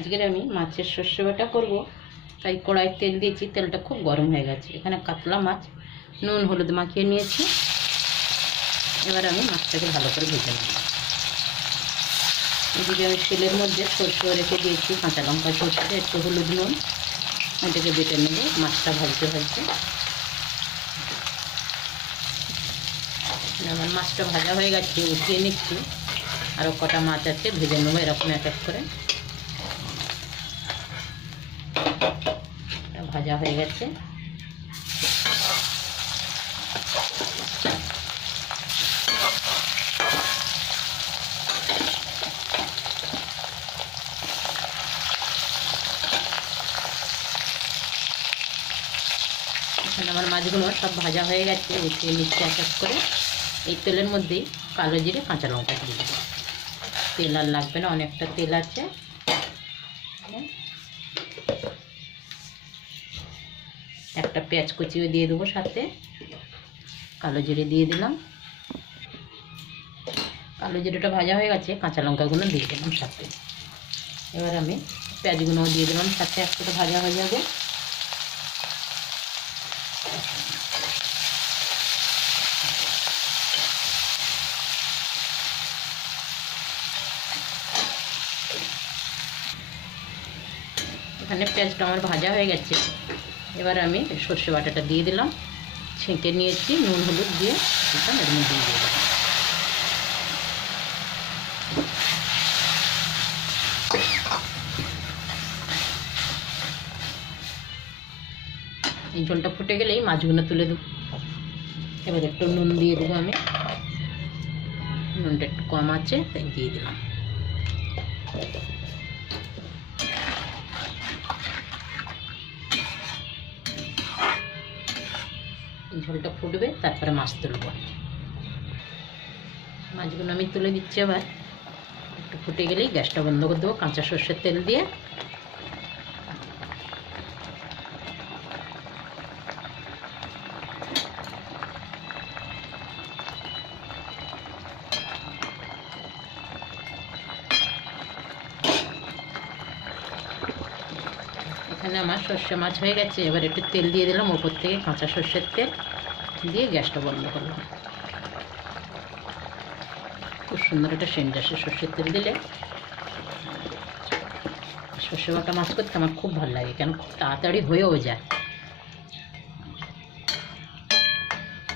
আজকের আমি মাছের সর্ষে বাটা করব, তাই কড়াইয়ে তেল দিয়েছি। তেলটা খুব গরম হয়ে গেছে। এখানে কাতলা মাছ নুন হলুদ মাখিয়ে নিয়েছি। এবার আমি মাছটাকে ভালো করে ভেজে নেব। এদিকে আমি তেলের মধ্যে সর্ষে রেখে দিয়েছি, কাঁচা লঙ্কা সর্ষে একটু হলুদ নুন, এটাকে বেটে নেব। মাছটা ভাজতে ভাজতে আমার মাছটা ভাজা হয়ে গেছে, উঠিয়ে নিচ্ছি। আরও কটা মাছ আছে, ভেজে নেবো এরকম এক এক করে। ভাজা হয়ে গেছে। এখানে আমার মাছগুলো সব ভাজা হয়ে গেছে, উঠিয়ে নিচ্ছে এক এক করে। এই তেলের মধ্যেই কালো জিরে কাঁচা লঙ্কা দিয়ে দেবো। তেল আর লাগবে না, অনেকটা তেল আছে। একটা পেঁয়াজ কুচিও দিয়ে দেবো সাথে। কালো জিরে দিয়ে দিলাম। কালো জিরেটা ভাজা হয়ে গেছে, কাঁচা লঙ্কাগুলো দিয়ে দিলাম সাথে। এবার আমি পেঁয়াজগুলোও দিয়ে দিলাম সাথে, একসাথে ভাজা হয়ে যাবে। এখানে পেঁয়াজটা আমার ভাজা হয়ে গেছে। এবার আমি সর্ষে বাটাটা দিয়ে দিলাম, ছেঁকে নিয়েছি নুন হলুদ দিয়ে। এটা এর মধ্যে দিয়ে দিলাম। এই ঝোলটা ফুটে গেলেই মাছগুলো তুলে দেবো। এবার একটু নুন দিয়ে দেবো আমি, নুনটা একটু কম আছে তাই দিয়ে দিলাম। ঝোলটা ফুটবে, তারপরে মাছ তুলব। মাছগুলো আমি তুলে দিচ্ছি। আবার একটু ফুটে গেলেই গ্যাসটা বন্ধ করে দেবো, কাঁচা সর্ষের তেল দিয়ে। এখানে আমার সর্ষে মাছ হয়ে গেছে। এবার একটু তেল দিয়ে দিলাম ওপর থেকে, কাঁচা সর্ষের তেল দিয়ে গ্যাসটা বন্ধ করলাম। খুব সুন্দর একটা সেন্ট আসে সর্ষের তেল দিলে। সর্ষে বাটা মাছ করতে আমার খুব ভালো লাগে, কেন খুব তাড়াতাড়ি হয়েও যায়,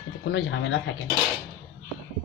এতে কোনো ঝামেলা থাকে না।